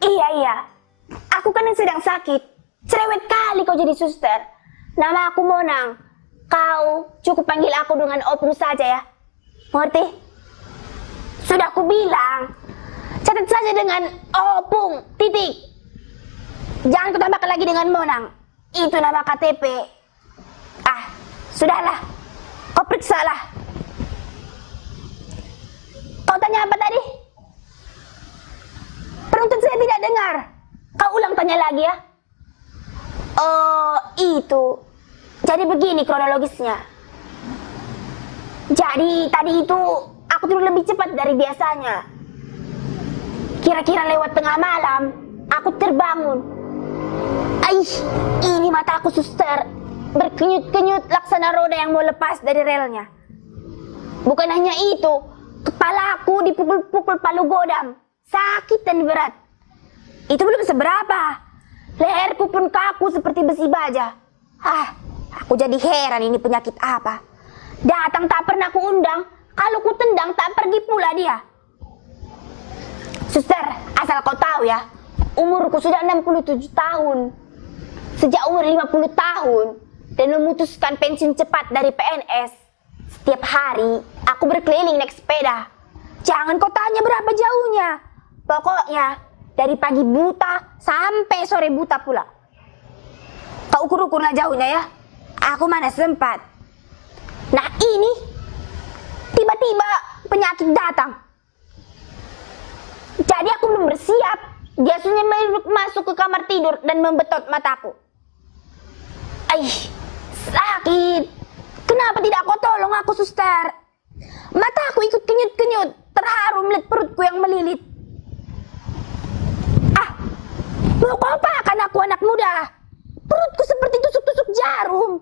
Iya, iya. Aku kan yang sedang sakit. Cerewet kali kau jadi suster. Nama aku Monang. Kau cukup panggil aku dengan Opung saja ya. Mengerti? Sudah aku bilang. Catat saja dengan Opung, titik. Jangan kau tambahkan lagi dengan Monang. Itu nama KTP. Ah, sudahlah. Kau periksalah. Kau tanya apa tadi? Penuntut saya tidak dengar. Kau ulang tanya lagi ya. Oh, itu. Jadi begini kronologisnya. Jadi tadi itu aku tidur lebih cepat dari biasanya. Kira-kira lewat tengah malam, aku terbangun. Aih, ini mataku suster. Berkenyut-kenyut laksana roda yang mau lepas dari relnya. Bukan hanya itu, kepalaku dipukul-pukul palu godam. Sakit dan berat. Itu belum seberapa. Leherku pun kaku seperti besi baja. Aku jadi heran ini penyakit apa. Datang tak pernah kuundang, kalau ku tendang tak pergi pula dia. Suster, asal kau tahu ya, umurku sudah 67 tahun. Sejak umur 50 tahun dan memutuskan pensiun cepat dari PNS. Setiap hari aku berkeliling naik sepeda. Jangan kau tanya berapa jauhnya. Pokoknya dari pagi buta sampai sore buta pula. Kau ukur-ukurlah jauhnya ya. Aku mana sempat. Nah ini tiba-tiba penyakit datang. Jadi aku belum bersiap. Dia sudah masuk ke kamar tidur dan membetot mataku. Sakit. Kenapa tidak kau tolong aku suster? Mataku ikut kenyut-kenyut. Terharu melihat perutku yang melilit. Mau kau apakan aku anak muda? Perutku seperti tusuk-tusuk jarum.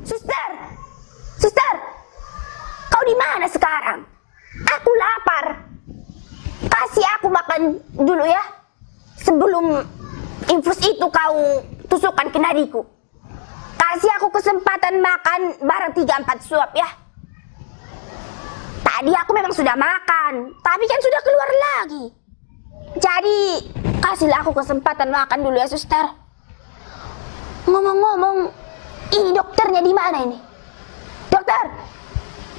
Suster, suster, kau di mana sekarang? Aku lapar. Kasih aku makan dulu ya. Sebelum infus itu kau tusukkan ke nadiku. Kasih aku kesempatan makan bareng 3-4 suap ya. Tadi aku memang sudah makan, tapi kan sudah keluar lagi. Jadi kasihlah aku kesempatan makan dulu ya suster. Ngomong-ngomong, ini dokternya di mana ini? Dokter,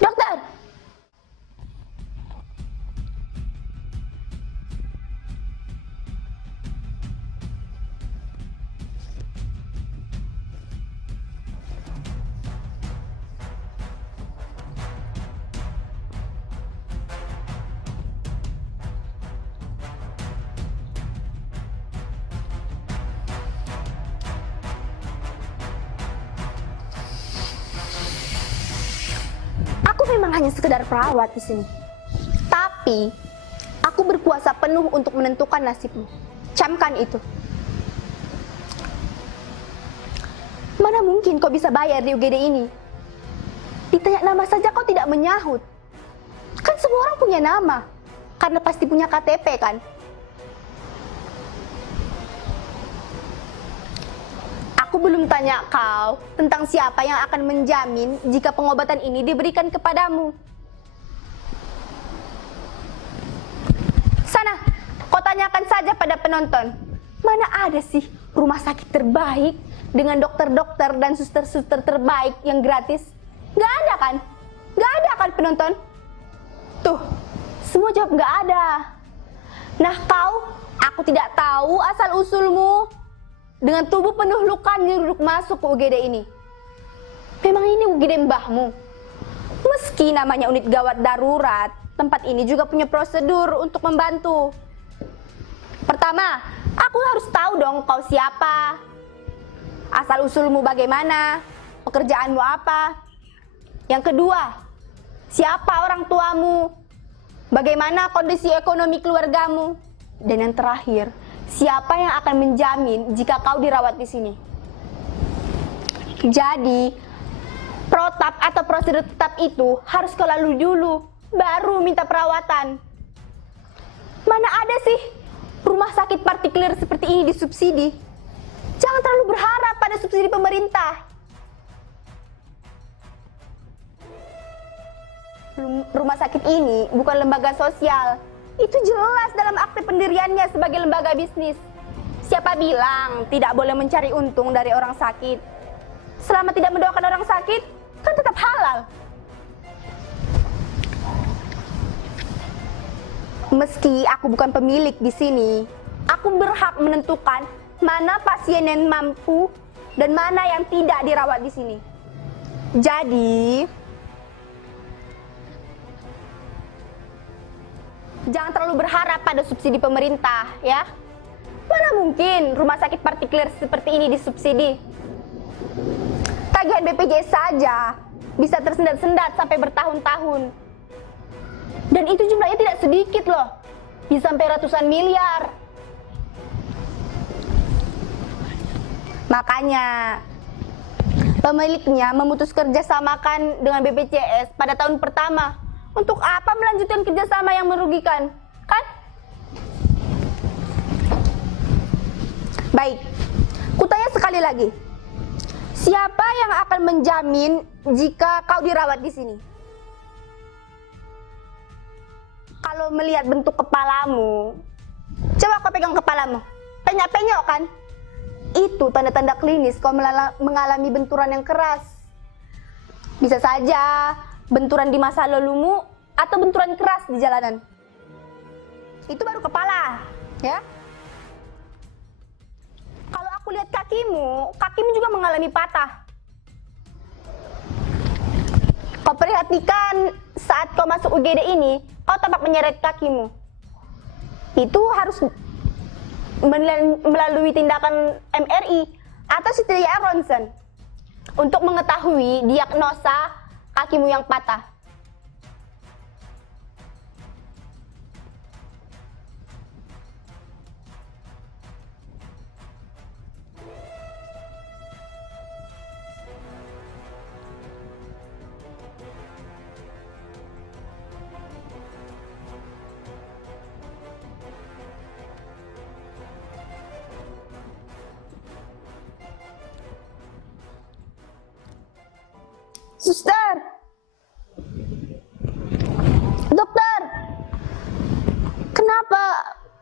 dokter. Memang hanya sekedar perawat di sini. Tapi aku berkuasa penuh untuk menentukan nasibmu. Camkan itu. Mana mungkin kau bisa bayar di UGD ini? Ditanya nama saja kau tidak menyahut. Kan semua orang punya nama. Karena pasti punya KTP kan? Aku belum tanya kau tentang siapa yang akan menjamin jika pengobatan ini diberikan kepadamu. Sana, kau tanyakan saja pada penonton. Mana ada sih rumah sakit terbaik dengan dokter-dokter dan suster-suster terbaik yang gratis? Gak ada kan? Gak ada kan penonton? Tuh, semua jawab gak ada. Nah kau, aku tidak tahu asal-usulmu. Dengan tubuh penuh luka nyeruduk masuk ke UGD ini. Memang ini UGD mbahmu. Meski namanya unit gawat darurat, tempat ini juga punya prosedur untuk membantu. Pertama, aku harus tahu dong kau siapa. Asal usulmu bagaimana, pekerjaanmu apa. Yang kedua, siapa orang tuamu, bagaimana kondisi ekonomi keluargamu. Dan yang terakhir, siapa yang akan menjamin jika kau dirawat di sini? Jadi, protap atau prosedur tetap itu harus kau lalui dulu, baru minta perawatan. Mana ada sih rumah sakit partikuler seperti ini disubsidi? Jangan terlalu berharap pada subsidi pemerintah. Rumah sakit ini bukan lembaga sosial. Itu jelas dalam akte pendiriannya sebagai lembaga bisnis. Siapa bilang tidak boleh mencari untung dari orang sakit? Selama tidak mendoakan orang sakit, kan tetap halal. Meski aku bukan pemilik di sini, aku berhak menentukan mana pasien yang mampu dan mana yang tidak dirawat di sini. Jadi, jangan terlalu berharap pada subsidi pemerintah, ya. Mana mungkin rumah sakit partikelir seperti ini disubsidi? Tagihan BPJS saja bisa tersendat-sendat sampai bertahun-tahun. Dan itu jumlahnya tidak sedikit loh, bisa sampai ratusan miliar. Makanya, pemiliknya memutus kerjasamakan dengan BPJS pada tahun pertama. Untuk apa melanjutkan kerjasama yang merugikan? Kan? Baik, kutanya sekali lagi. Siapa yang akan menjamin jika kau dirawat di sini? Kalau melihat bentuk kepalamu, coba kau pegang kepalamu. Penyok-penyok kan? Itu tanda-tanda klinis kau mengalami benturan yang keras. Bisa saja benturan di masa lalumu atau benturan keras di jalanan. Itu baru kepala, ya. Kalau aku lihat kakimu juga mengalami patah. Kau perhatikan saat kau masuk UGD ini, kau tampak menyeret kakimu. Itu harus melalui tindakan MRI atau CT Ronsen untuk mengetahui diagnosa kakimu yang patah. Suster! Dokter! Kenapa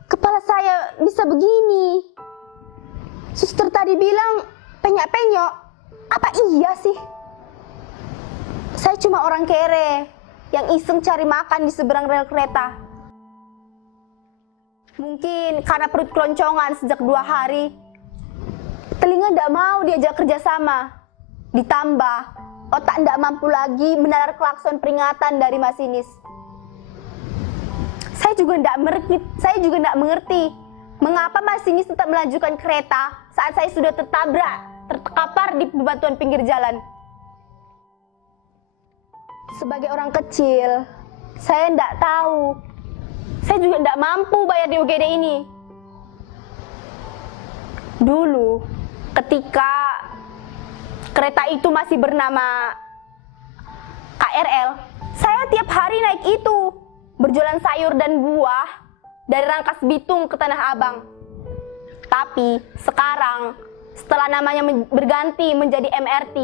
kepala saya bisa begini? Suster tadi bilang penyok-penyok. Apa iya sih? Saya cuma orang kere yang iseng cari makan di seberang rel kereta. Mungkin karena perut keloncongan sejak 2 hari. Telinga tidak mau diajak kerjasama. Ditambah otak tidak mampu lagi menalar klakson peringatan dari masinis. Saya juga tidak mengerti mengapa masinis tetap melanjutkan kereta saat saya sudah terkapar di bebatuan pinggir jalan. Sebagai orang kecil, saya tidak tahu. Saya juga tidak mampu bayar di UGD ini. Dulu, ketika kereta itu masih bernama KRL, saya tiap hari naik itu, berjualan sayur dan buah dari Rangkas Bitung ke Tanah Abang. Tapi sekarang, setelah namanya berganti menjadi MRT,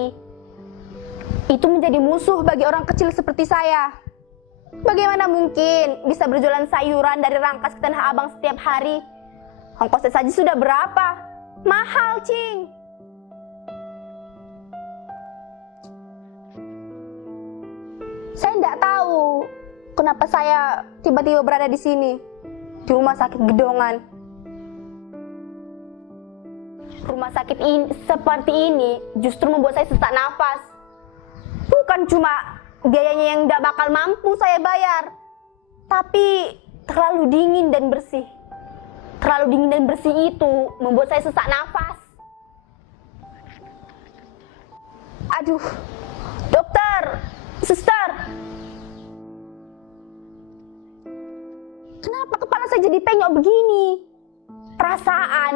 itu menjadi musuh bagi orang kecil seperti saya. Bagaimana mungkin bisa berjualan sayuran dari Rangkas ke Tanah Abang setiap hari? Ongkosnya saja sudah berapa? Mahal, Cing. Saya tidak tahu kenapa saya tiba-tiba berada di sini, di rumah sakit Gedongan. Rumah sakit seperti ini justru membuat saya sesak nafas. Bukan cuma biayanya yang tidak bakal mampu saya bayar, tapi terlalu dingin dan bersih. Terlalu dingin dan bersih itu membuat saya sesak nafas. Aduh, dokter, suster, kenapa kepala saya jadi penyok begini? Perasaan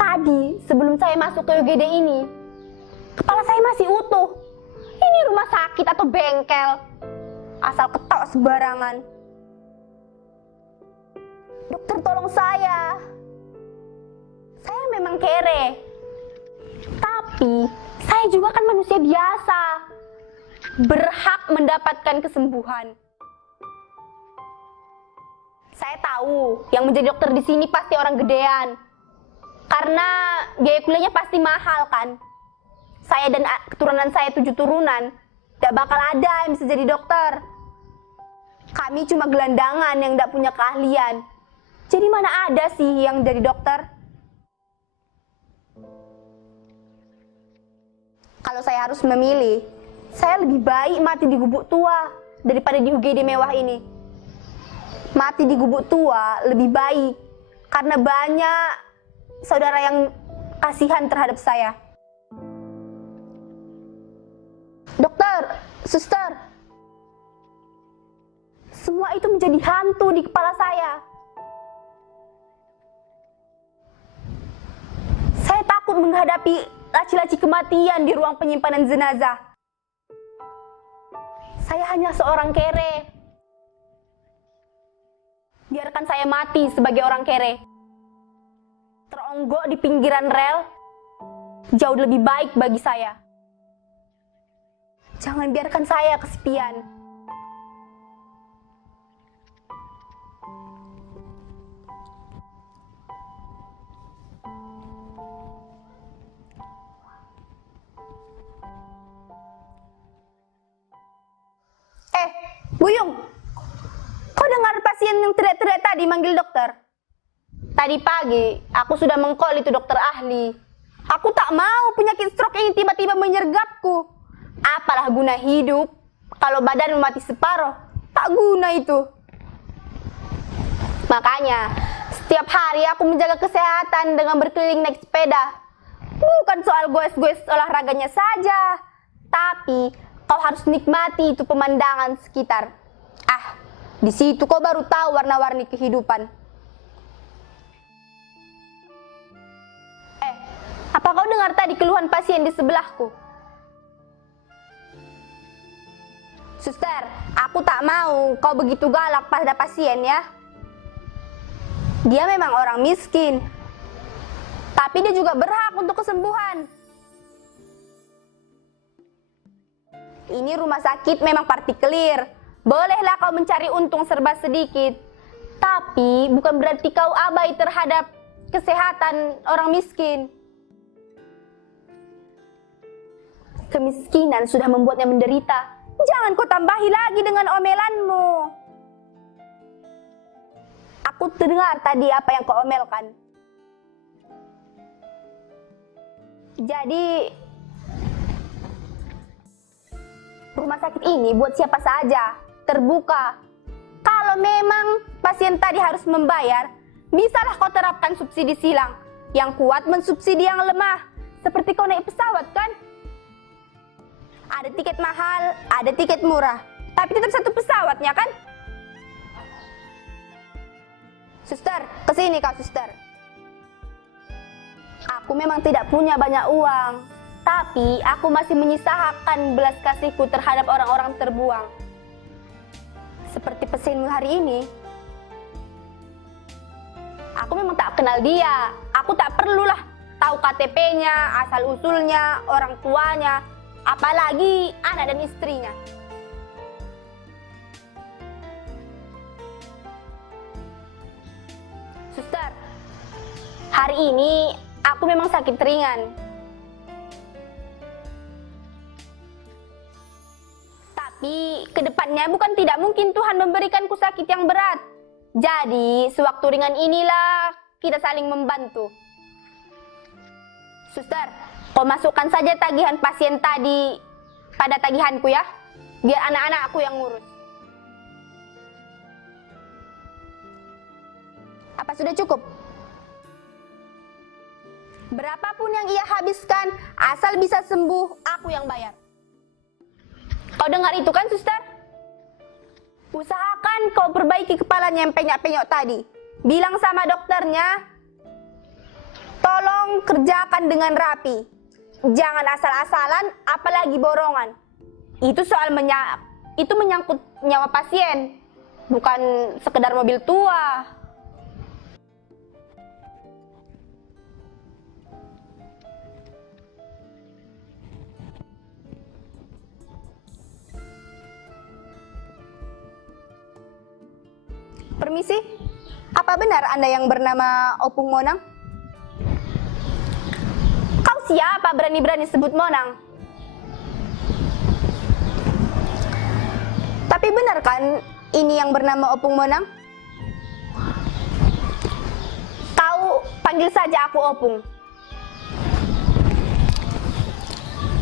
tadi sebelum saya masuk ke UGD ini, kepala saya masih utuh. Ini rumah sakit atau bengkel? Asal ketok sembarangan. Dokter, tolong saya. Saya memang kere, tapi saya juga kan manusia biasa. berhak mendapatkan kesembuhan. Saya tahu yang menjadi dokter di sini pasti orang gedean. Karena biaya kuliahnya pasti mahal kan. Saya dan keturunan saya 7 turunan. Gak bakal ada yang bisa jadi dokter. Kami cuma gelandangan yang gak punya keahlian. Jadi mana ada sih yang jadi dokter? Kalau saya harus memilih, saya lebih baik mati di gubuk tua daripada di UGD mewah ini. Mati di gubuk tua lebih baik karena banyak saudara yang kasihan terhadap saya. Dokter, suster, semua itu menjadi hantu di kepala saya. Saya takut menghadapi laci-laci kematian di ruang penyimpanan jenazah. Saya hanya seorang kere. Biarkan saya mati sebagai orang kere. Teronggok di pinggiran rel jauh lebih baik bagi saya. Jangan biarkan saya kesepian. Buyung, kau dengar pasien yang teriak-teriak tadi manggil dokter? Tadi pagi, aku sudah meng-call itu dokter ahli. Aku tak mau penyakit stroke ini tiba-tiba menyergapku. Apalah guna hidup, kalau badan mati separuh, tak guna itu. Makanya, setiap hari aku menjaga kesehatan dengan berkeliling naik sepeda. Bukan soal goes-goes olahraganya saja, tapi kau harus nikmati itu pemandangan sekitar. Di situ kau baru tahu warna-warni kehidupan. Apa kau dengar tadi keluhan pasien di sebelahku? Suster, aku tak mau kau begitu galak pada pasien ya. Dia memang orang miskin, tapi dia juga berhak untuk kesembuhan. Ini rumah sakit memang partikelir. Bolehlah kau mencari untung serba sedikit. Tapi bukan berarti kau abai terhadap kesehatan orang miskin. Kemiskinan sudah membuatnya menderita. Jangan kau tambahi lagi dengan omelanmu. Aku terdengar tadi apa yang kau omelkan. Jadi, rumah sakit ini buat siapa saja, terbuka. Kalau memang pasien tadi harus membayar, bisalah kau terapkan subsidi silang. Yang kuat mensubsidi yang lemah. Seperti kau naik pesawat kan? Ada tiket mahal, ada tiket murah. Tapi tetap satu pesawatnya kan? Suster, kesini kau suster. Aku memang tidak punya banyak uang. Tapi aku masih menyisakan belas kasihku terhadap orang-orang terbuang. Seperti pasienmu hari ini. Aku memang tak kenal dia. Aku tak perlulah tahu KTP-nya, asal-usulnya, orang tuanya, apalagi anak dan istrinya. Suster, hari ini aku memang sakit ringan. Tapi kedepannya bukan tidak mungkin Tuhan memberikanku sakit yang berat. Jadi sewaktu ringan inilah kita saling membantu. Suster, kau masukkan saja tagihan pasien tadi pada tagihanku ya. Biar anak-anakku yang ngurus. Apa sudah cukup? Berapapun yang ia habiskan, asal bisa sembuh, aku yang bayar. Kau dengar itu kan, suster? Usahakan kau perbaiki kepalanya yang penyok-penyok tadi. Bilang sama dokternya, tolong kerjakan dengan rapi. Jangan asal-asalan, apalagi borongan. Itu menyangkut nyawa pasien, bukan sekedar mobil tua. Permisi, apa benar Anda yang bernama Opung Monang? Kau siapa berani-berani sebut Monang? Tapi benar kan ini yang bernama Opung Monang? Kau panggil saja aku Opung.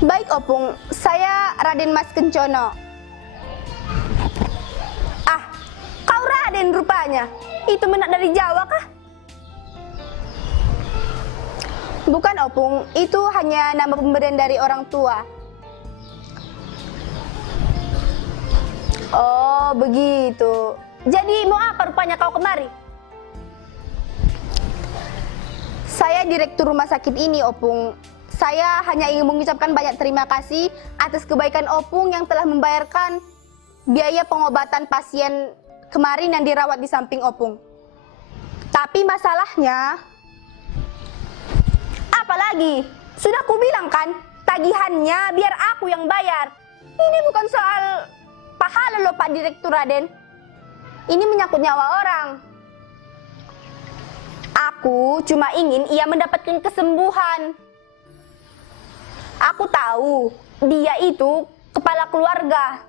Baik Opung, saya Raden Mas Kencono. Ah, kau Raden rupanya. Itu menak dari Jawa kah? Bukan Opung, itu hanya nama pemberian dari orang tua. Oh, begitu. Jadi mau apa rupanya kau kemari? Saya direktur rumah sakit ini, Opung. Saya hanya ingin mengucapkan banyak terima kasih atas kebaikan Opung yang telah membayarkan biaya pengobatan pasien kemarin yang dirawat di samping Opung. Tapi masalahnya, apalagi? Sudah kubilang kan, tagihannya biar aku yang bayar. Ini bukan soal pahala loh Pak Direktur Raden. Ini menyangkut nyawa orang. Aku cuma ingin ia mendapatkan kesembuhan. Aku tahu dia itu kepala keluarga.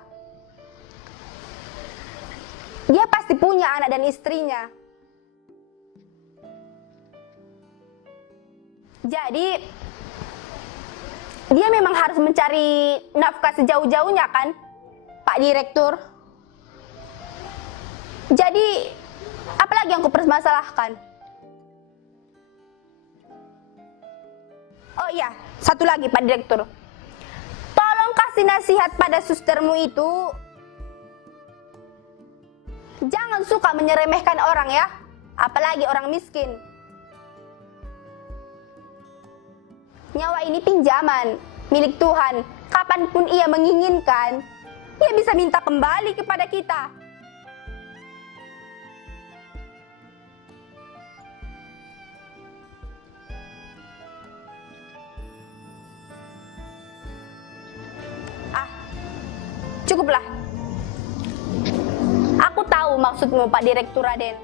Dia pasti punya anak dan istrinya. Jadi dia memang harus mencari nafkah sejauh-jauhnya kan, Pak Direktur? Jadi apalagi yang kupermasalahkan? Oh iya, satu lagi Pak Direktur. Tolong kasih nasihat pada sustermu itu. Jangan suka menyeremehkan orang ya, apalagi orang miskin. Nyawa ini pinjaman, milik Tuhan. Kapanpun ia menginginkan, ia bisa minta kembali kepada kita. Cukuplah. Aku tahu maksudmu Pak Direktur Raden.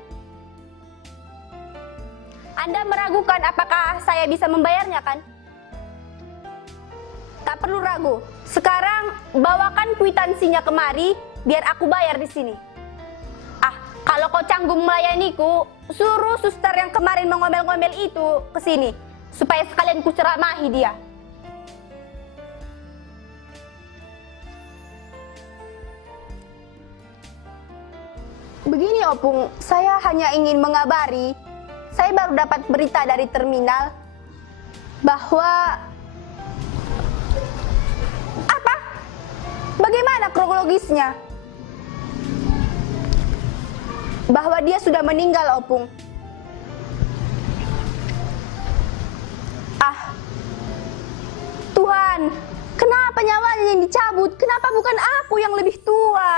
Anda meragukan apakah saya bisa membayarnya kan? Tak perlu ragu. Sekarang bawakan kwitansinya kemari biar aku bayar di sini. Ah, kalau kau canggung melayaniku, suruh suster yang kemarin mengomel-ngomel itu ke sini supaya sekalian kuceramahi dia. Begini Opung, saya hanya ingin mengabari, saya baru dapat berita dari terminal bahwa apa? Bagaimana kronologisnya? Bahwa dia sudah meninggal, Opung. Ah, Tuhan, kenapa nyawanya yang dicabut? Kenapa bukan aku yang lebih tua?